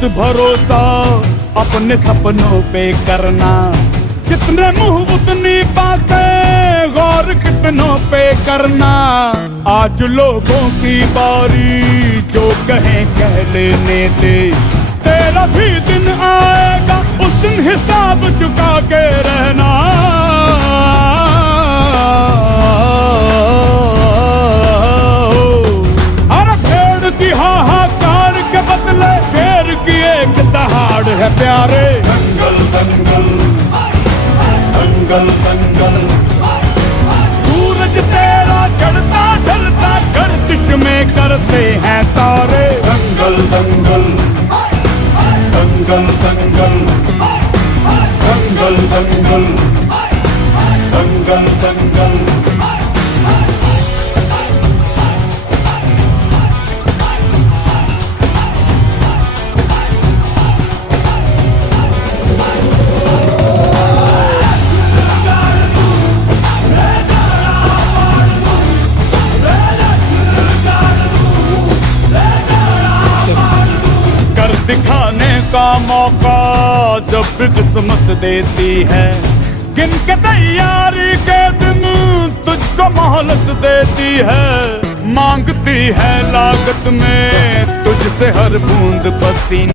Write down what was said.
बहुत भरोसा अपने सपनों पे करना, जितने मुंह उतनी बातें, गौर कितनों पे करना। आज लोगों की बारी, जो कहें कह लेने दे, तेरा भी दिन आएगा, उस दिन हिसाब चुका के रहना। अरे भेड़ की हाहाकार के बदले शेर की एक दहाड़ है प्यारे। दंगल दंगल दंगल दंगल, सूरज तेरा चढ़ता ढलता गर्दिश में करते हैं तारे। दंगल दंगल दंगल दंगल दंगल दंगल दंगल दंगल। दिखाने का मौका जब भी किस्मत देती है, गिन के तैयारी के दिन तुझको मोहलत देती है। मांगती है लागत में तुझसे हर बूंद पसीना।